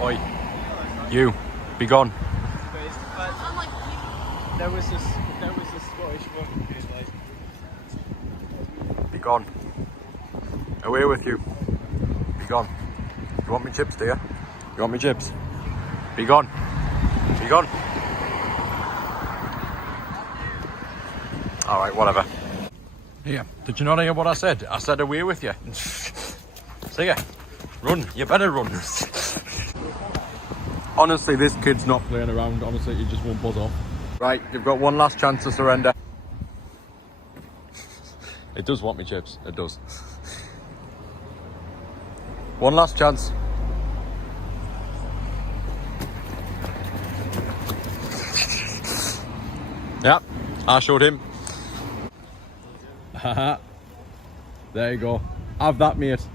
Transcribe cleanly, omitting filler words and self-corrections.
Oi. You. Be gone. There was a Scottish one. Be gone. Away with you. Be gone. You want me chips, do you? You want me chips? Be gone. Be gone. Alright, whatever. Here, did you not hear what I said? I said away with you. See ya. Run. You better run. Honestly, this kid's not playing around. Honestly, he just won't buzz off. Right, you've got one last chance to surrender. It does want me chips. It does. One last chance. Yeah, I showed him. There you go. Have that, mate.